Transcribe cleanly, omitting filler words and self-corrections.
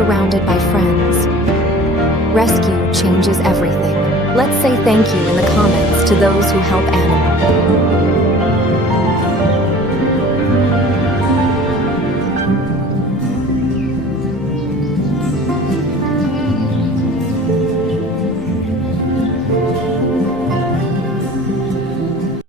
surrounded by friends. Rescue changes everything. Let's say thank you in the comments to those who help animals.